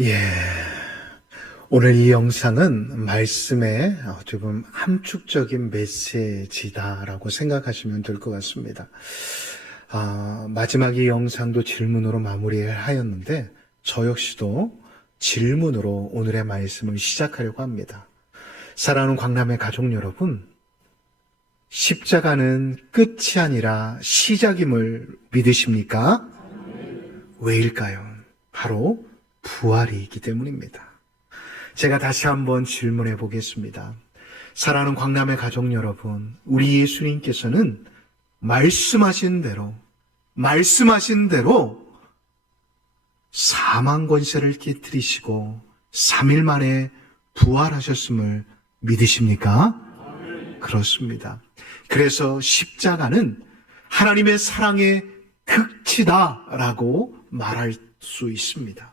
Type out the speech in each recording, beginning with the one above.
예. 오늘 이 영상은 말씀의 조금 함축적인 메시지다라고 생각하시면 될 것 같습니다. 마지막 이 영상도 질문으로 마무리하였는데 저 역시도 질문으로 오늘의 말씀을 시작하려고 합니다. 사랑하는 광남의 가족 여러분, 십자가는 끝이 아니라 시작임을 믿으십니까? 왜일까요? 바로 부활이 있기 때문입니다. 제가 다시 한번 질문해 보겠습니다. 사랑하는 광남의 가족 여러분, 우리 예수님께서는 말씀하신 대로 사망 권세를 깨뜨리시고 3일 만에 부활하셨음을 믿으십니까? 그렇습니다. 그래서 십자가는 하나님의 사랑의 극치다라고 말할 수 있습니다.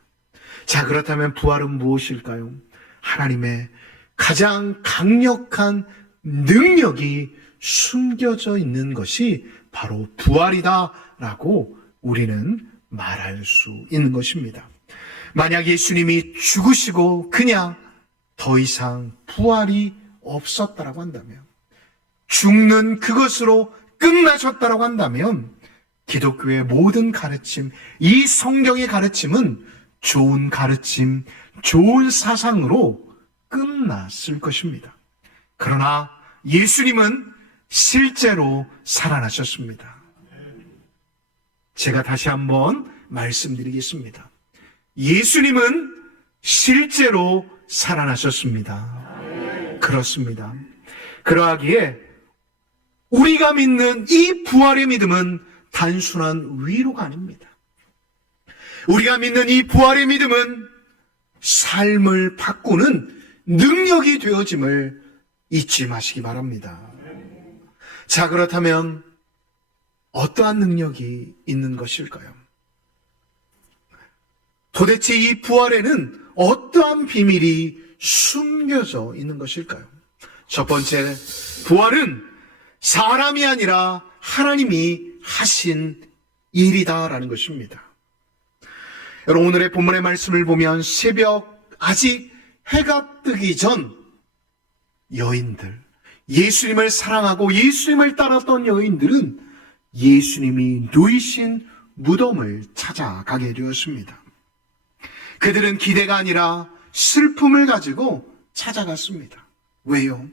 자, 그렇다면 부활은 무엇일까요? 하나님의 가장 강력한 능력이 숨겨져 있는 것이 바로 부활이다라고 우리는 말할 수 있는 것입니다. 만약 예수님이 죽으시고 그냥 더 이상 부활이 없었다라고 한다면, 죽는 그것으로 끝나셨다라고 한다면, 기독교의 모든 가르침, 이 성경의 가르침은 좋은 가르침, 좋은 사상으로 끝났을 것입니다. 그러나 예수님은 실제로 살아나셨습니다. 제가 다시 한번 말씀드리겠습니다. 예수님은 실제로 살아나셨습니다. 그렇습니다. 그러하기에 우리가 믿는 이 부활의 믿음은 단순한 위로가 아닙니다. 우리가 믿는 이 부활의 믿음은 삶을 바꾸는 능력이 되어짐을 잊지 마시기 바랍니다. 자, 그렇다면 어떠한 능력이 있는 것일까요? 도대체 이 부활에는 어떠한 비밀이 숨겨져 있는 것일까요? 첫 번째, 부활은 사람이 아니라 하나님이 하신 일이다라는 것입니다. 여러분, 오늘의 본문의 말씀을 보면 새벽 아직 해가 뜨기 전 여인들, 예수님을 사랑하고 예수님을 따랐던 여인들은 예수님이 누이신 무덤을 찾아가게 되었습니다. 그들은 기대가 아니라 슬픔을 가지고 찾아갔습니다. 왜요?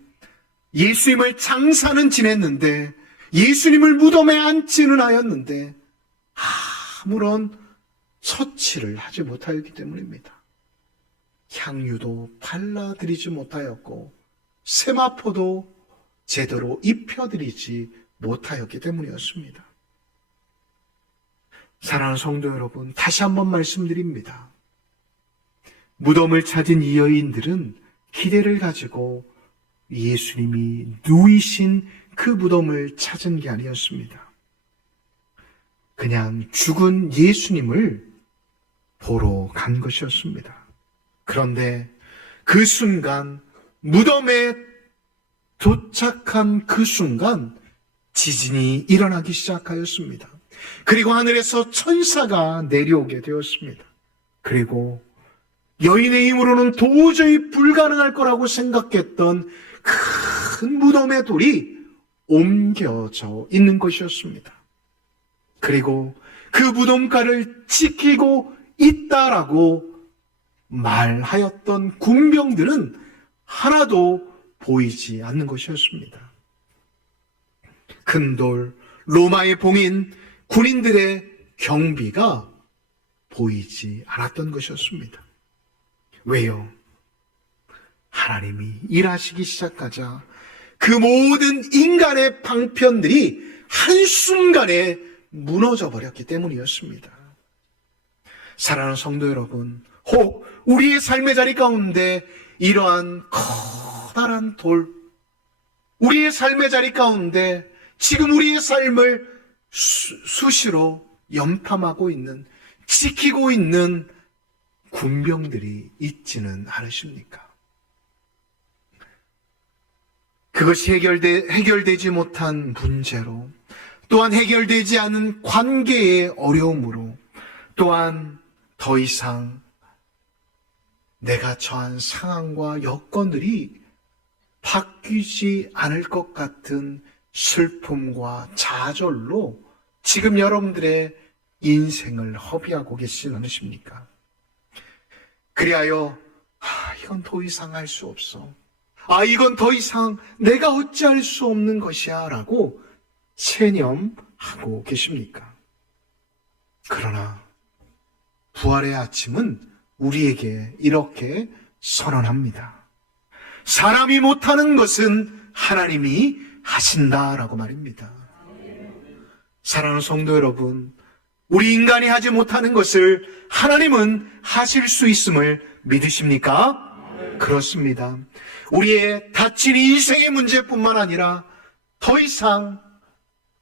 예수님을 장사는 지냈는데, 예수님을 무덤에 앉지는 하였는데 아무런 처치를 하지 못하였기 때문입니다. 향유도 발라드리지 못하였고 세마포도 제대로 입혀드리지 못하였기 때문이었습니다. 사랑하는 성도 여러분, 다시 한번 말씀드립니다. 무덤을 찾은 이 여인들은 기대를 가지고 예수님이 누이신 그 무덤을 찾은 게 아니었습니다. 그냥 죽은 예수님을 보러 간 것이었습니다. 그런데 그 순간, 무덤에 도착한 그 순간 지진이 일어나기 시작하였습니다. 그리고 하늘에서 천사가 내려오게 되었습니다. 그리고 여인의 힘으로는 도저히 불가능할 거라고 생각했던 큰 무덤의 돌이 옮겨져 있는 것이었습니다. 그리고 그 무덤가를 지키고 있다라고 말하였던 군병들은 하나도 보이지 않는 것이었습니다. 큰 돌, 로마의 봉인, 군인들의 경비가 보이지 않았던 것이었습니다. 왜요? 하나님이 일하시기 시작하자 그 모든 인간의 방편들이 한순간에 무너져 버렸기 때문이었습니다. 사랑하는 성도 여러분, 혹 우리의 삶의 자리 가운데 이러한 커다란 돌, 우리의 삶의 자리 가운데 지금 우리의 삶을 수시로 염탐하고 있는, 지키고 있는 군병들이 있지는 않으십니까? 그것이 해결되지 못한 문제로, 또한 해결되지 않은 관계의 어려움으로, 또한 더 이상 내가 처한 상황과 여건들이 바뀌지 않을 것 같은 슬픔과 좌절로 지금 여러분들의 인생을 허비하고 계시지 않으십니까? 그리하여 이건 더 이상 할 수 없어. 이건 더 이상 내가 어찌할 수 없는 것이야 라고 체념하고 계십니까? 그러나 부활의 아침은 우리에게 이렇게 선언합니다. 사람이 못하는 것은 하나님이 하신다라고 말입니다. 사랑하는 성도 여러분, 우리 인간이 하지 못하는 것을 하나님은 하실 수 있음을 믿으십니까? 그렇습니다. 우리의 닫힌 인생의 문제뿐만 아니라 더 이상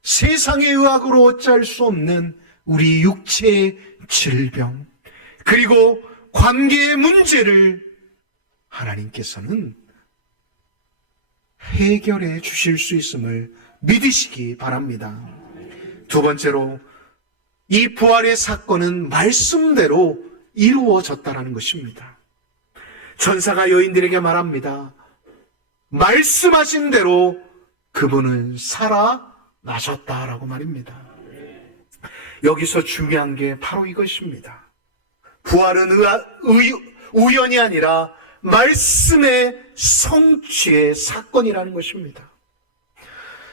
세상의 의학으로 어찌할 수 없는 우리 육체의 질병, 그리고 관계의 문제를 하나님께서는 해결해 주실 수 있음을 믿으시기 바랍니다. 두 번째로, 이 부활의 사건은 말씀대로 이루어졌다는 것입니다. 천사가 여인들에게 말합니다. 말씀하신 대로 그분은 살아나셨다라고 말입니다. 여기서 중요한 게 바로 이것입니다. 부활은 우연이 아니라 말씀의 성취의 사건이라는 것입니다.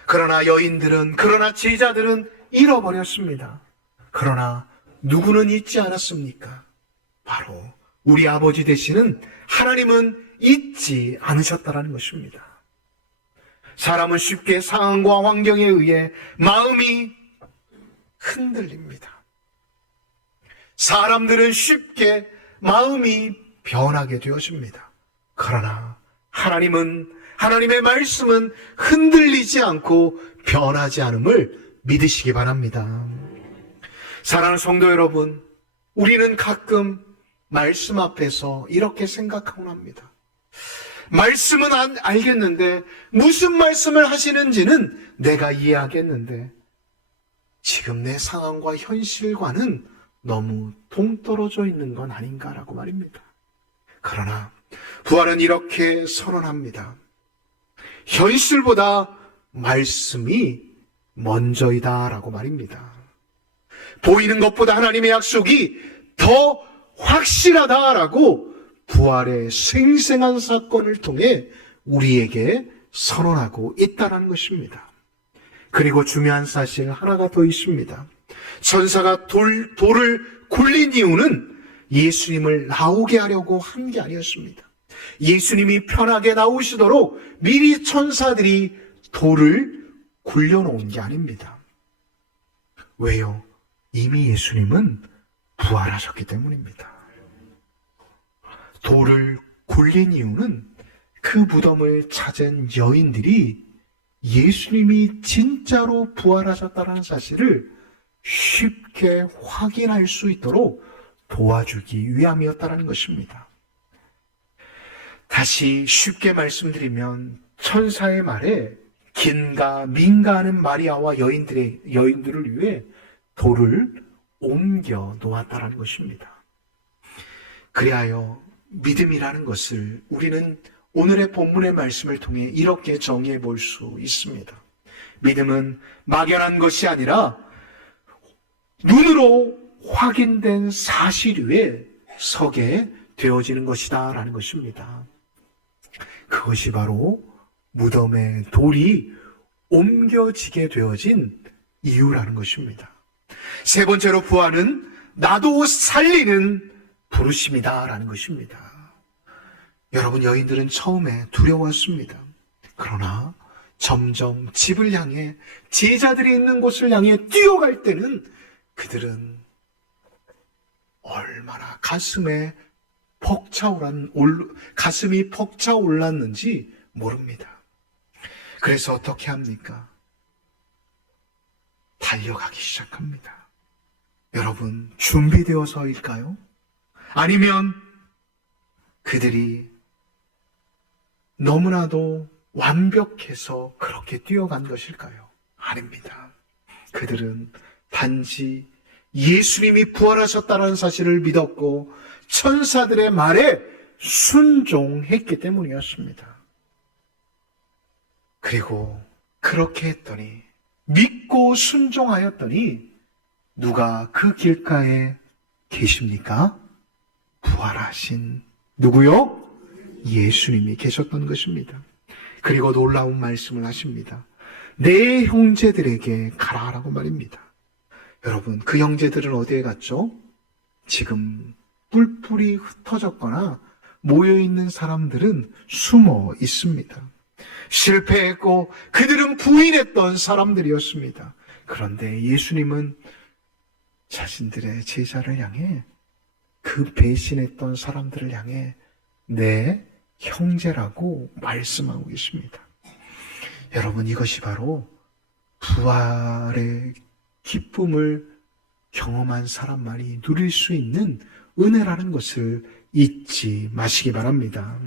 그러나 여인들은, 그러나 제자들은 잃어버렸습니다. 그러나 누구는 잊지 않았습니까? 바로 우리 아버지 되시는 하나님은 잊지 않으셨다라는 것입니다. 사람은 쉽게 상황과 환경에 의해 마음이 흔들립니다. 사람들은 쉽게 마음이 변하게 되어집니다. 그러나 하나님은, 하나님의 말씀은 흔들리지 않고 변하지 않음을 믿으시기 바랍니다. 사랑하는 성도 여러분, 우리는 가끔 말씀 앞에서 이렇게 생각하곤 합니다. 말씀은 알겠는데, 무슨 말씀을 하시는지는 내가 이해하겠는데, 지금 내 상황과 현실과는 너무 동떨어져 있는 건 아닌가라고 말입니다. 그러나 부활은 이렇게 선언합니다. 현실보다 말씀이 먼저이다라고 말입니다. 보이는 것보다 하나님의 약속이 더 확실하다라고 부활의 생생한 사건을 통해 우리에게 선언하고 있다는 것입니다. 그리고 중요한 사실 하나가 더 있습니다. 천사가 돌을 굴린 이유는 예수님을 나오게 하려고 한 게 아니었습니다. 예수님이 편하게 나오시도록 미리 천사들이 돌을 굴려놓은 게 아닙니다. 왜요? 이미 예수님은 부활하셨기 때문입니다. 돌을 굴린 이유는 그 무덤을 찾은 여인들이 예수님이 진짜로 부활하셨다는 사실을 쉽게 확인할 수 있도록 도와주기 위함이었다는 것입니다. 다시 쉽게 말씀드리면 천사의 말에 긴가 민가하는 마리아와 여인들을 위해 돌을 옮겨 놓았다는 것입니다. 그리하여 믿음이라는 것을 우리는 오늘의 본문의 말씀을 통해 이렇게 정의해 볼 수 있습니다. 믿음은 막연한 것이 아니라 눈으로 확인된 사실 위에 서게 되어지는 것이다 라는 것입니다. 그것이 바로 무덤에 돌이 옮겨지게 되어진 이유라는 것입니다. 세 번째로 부활은 나도 살리는 부르심이다 라는 것입니다. 여러분, 여인들은 처음에 두려웠습니다. 그러나 점점 집을 향해, 제자들이 있는 곳을 향해 뛰어갈 때는 그들은 얼마나 가슴이 벅차올랐는지 모릅니다. 그래서 어떻게 합니까? 달려가기 시작합니다. 여러분, 준비되어서일까요? 아니면 그들이 너무나도 완벽해서 그렇게 뛰어간 것일까요? 아닙니다. 그들은 단지 예수님이 부활하셨다는 사실을 믿었고 천사들의 말에 순종했기 때문이었습니다. 그리고 그렇게 했더니, 믿고 순종하였더니 누가 그 길가에 계십니까? 부활하신 누구요? 예수님이 계셨던 것입니다. 그리고 놀라운 말씀을 하십니다. 내 형제들에게 가라라고 말입니다. 여러분, 그 형제들은 어디에 갔죠? 지금 뿔뿔이 흩어졌거나 모여있는 사람들은 숨어 있습니다. 실패했고 그들은 부인했던 사람들이었습니다. 그런데 예수님은 자신들의 제자를 향해, 그 배신했던 사람들을 향해 내 형제라고 말씀하고 계십니다. 여러분, 이것이 바로 부활의 기쁨을 경험한 사람만이 누릴 수 있는 은혜라는 것을 잊지 마시기 바랍니다.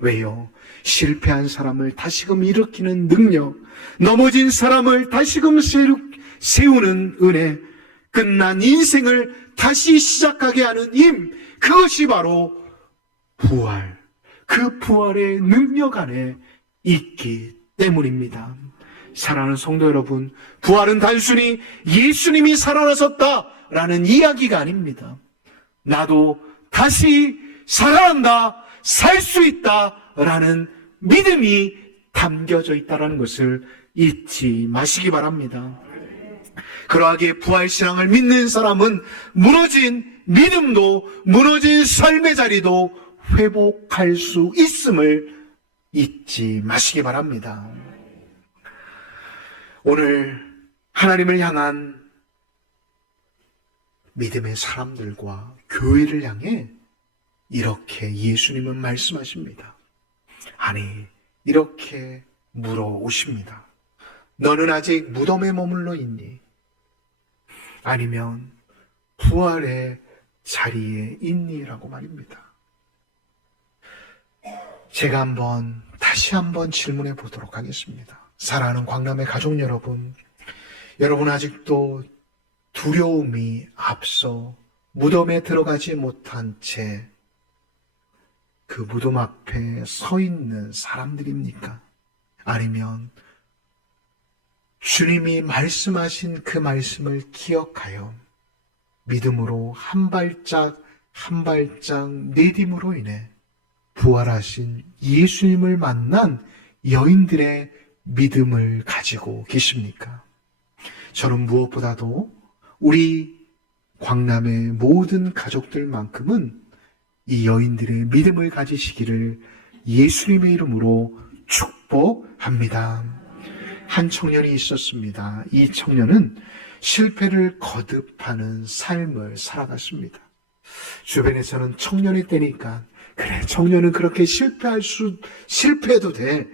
왜요? 실패한 사람을 다시금 일으키는 능력, 넘어진 사람을 다시금 세우는 은혜, 끝난 인생을 다시 시작하게 하는 힘, 그것이 바로 부활, 그 부활의 능력 안에 있기 때문입니다. 사랑하는 성도 여러분, 부활은 단순히 예수님이 살아나셨다라는 이야기가 아닙니다. 나도 다시 살아난다, 살 수 있다라는 믿음이 담겨져 있다는 것을 잊지 마시기 바랍니다. 그러하기에 부활신앙을 믿는 사람은 무너진 믿음도, 무너진 삶의 자리도 회복할 수 있음을 잊지 마시기 바랍니다. 오늘 하나님을 향한 믿음의 사람들과 교회를 향해 이렇게 예수님은 말씀하십니다. 아니, 이렇게 물어오십니다. 너는 아직 무덤에 머물러 있니? 아니면 부활의 자리에 있니? 라고 말입니다. 제가 다시 한번 질문해 보도록 하겠습니다. 사랑하는 광남의 가족 여러분, 여러분 아직도 두려움이 앞서 무덤에 들어가지 못한 채 그 무덤 앞에 서 있는 사람들입니까? 아니면 주님이 말씀하신 그 말씀을 기억하여 믿음으로 한 발짝 한 발짝 내딤으로 인해 부활하신 예수님을 만난 여인들의 믿음을 가지고 계십니까? 저는 무엇보다도 우리 광남의 모든 가족들만큼은 이 여인들의 믿음을 가지시기를 예수님의 이름으로 축복합니다. 한 청년이 있었습니다. 이 청년은 실패를 거듭하는 삶을 살아갔습니다. 주변에서는 청년이 때니까, 그래, 청년은 그렇게 실패해도 돼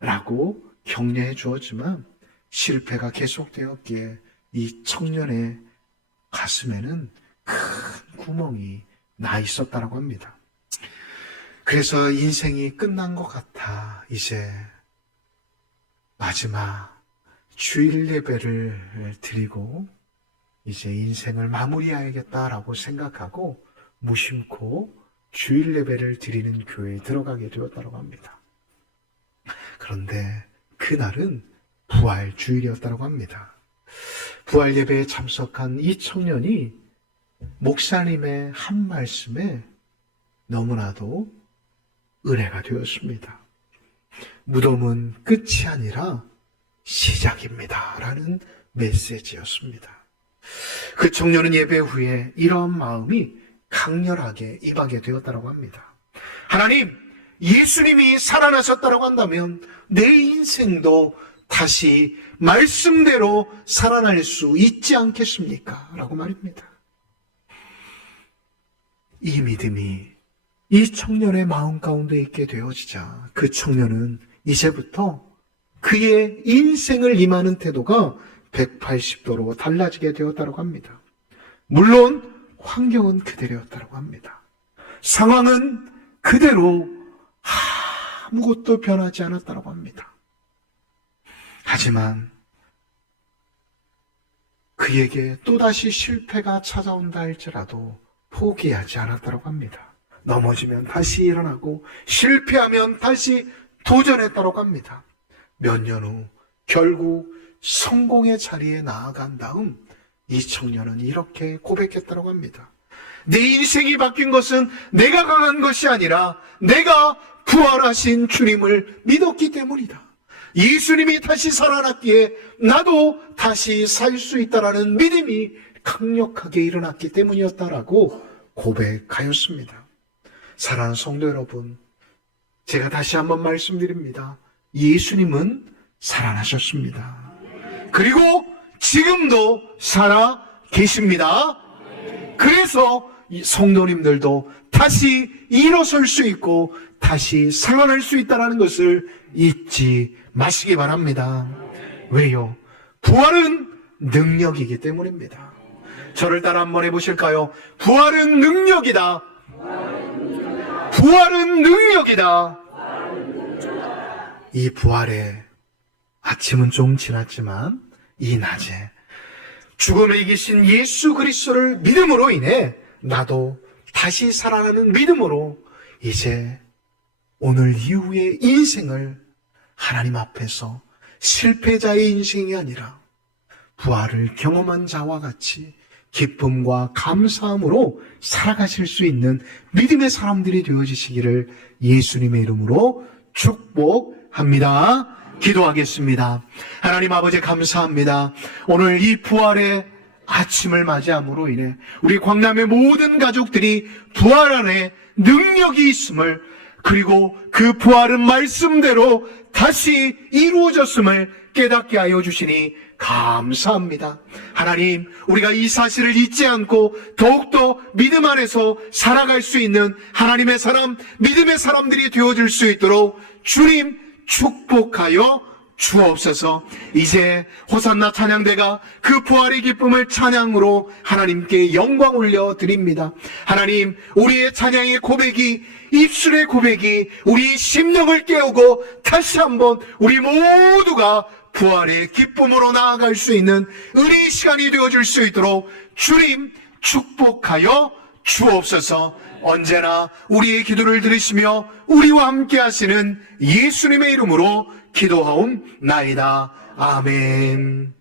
라고 격려해 주었지만 실패가 계속되었기에 이 청년의 가슴에는 큰 구멍이 나 있었다고 합니다. 그래서 인생이 끝난 것 같아, 이제 마지막 주일 예배를 드리고 이제 인생을 마무리해야겠다라고 생각하고 무심코 주일 예배를 드리는 교회에 들어가게 되었다고 합니다. 그런데 그날은 부활 주일이었다고 합니다. 부활 예배에 참석한 이 청년이 목사님의 한 말씀에 너무나도 은혜가 되었습니다. 무덤은 끝이 아니라 시작입니다 라는 메시지였습니다. 그 청년은 예배 후에 이러한 마음이 강렬하게 임하게 되었다고 합니다. 하나님, 예수님이 살아나셨다고 한다면 내 인생도 다시 말씀대로 살아날 수 있지 않겠습니까? 라고 말입니다. 이 믿음이 이 청년의 마음 가운데 있게 되어지자 그 청년은 이제부터 그의 인생을 임하는 태도가 180도로 달라지게 되었다고 합니다. 물론 환경은 그대로였다고 합니다. 상황은 그대로 아무것도 변하지 않았다고 합니다. 하지만 그에게 또다시 실패가 찾아온다 할지라도 포기하지 않았다고 합니다. 넘어지면 다시 일어나고 실패하면 다시 도전했다고 합니다. 몇 년 후 결국 성공의 자리에 나아간 다음 이 청년은 이렇게 고백했다고 합니다. 내 인생이 바뀐 것은 내가 강한 것이 아니라 내가 부활하신 주님을 믿었기 때문이다. 예수님이 다시 살아났기에 나도 다시 살 수 있다라는 믿음이 강력하게 일어났기 때문이었다라고 고백하였습니다. 사랑하는 성도 여러분, 제가 다시 한번 말씀드립니다. 예수님은 살아나셨습니다. 그리고 지금도 살아 계십니다. 그래서 이 성도님들도 다시 일어설 수 있고 다시 살아날 수 있다는 것을 잊지 마시기 바랍니다. 왜요? 부활은 능력이기 때문입니다. 저를 따라 한번 해보실까요? 부활은 능력이다. 부활은 능력이다. 이 부활의 아침은 좀 지났지만 이 낮에 죽음에 이기신 예수 그리스도를 믿음으로 인해 나도 다시 살아나는 믿음으로 이제 오늘 이후의 인생을 하나님 앞에서 실패자의 인생이 아니라 부활을 경험한 자와 같이 기쁨과 감사함으로 살아가실 수 있는 믿음의 사람들이 되어지시기를 예수님의 이름으로 축복합니다. 기도하겠습니다. 하나님 아버지 감사합니다. 오늘 이 부활의 아침을 맞이함으로 인해 우리 광남의 모든 가족들이 부활 안에 능력이 있음을, 그리고 그 부활은 말씀대로 다시 이루어졌음을 깨닫게 하여 주시니 감사합니다. 하나님, 우리가 이 사실을 잊지 않고 더욱더 믿음 안에서 살아갈 수 있는 하나님의 사람, 믿음의 사람들이 되어줄 수 있도록 주님 축복하여 주옵소서. 이제 호산나 찬양대가 그 부활의 기쁨을 찬양으로 하나님께 영광 올려드립니다. 하나님, 우리의 찬양의 고백이, 입술의 고백이 우리 심령을 깨우고 다시 한번 우리 모두가 부활의 기쁨으로 나아갈 수 있는 은혜의 시간이 되어줄 수 있도록 주님 축복하여 주옵소서. 언제나 우리의 기도를 들으시며 우리와 함께 하시는 예수님의 이름으로 기도하옵나이다. 아멘.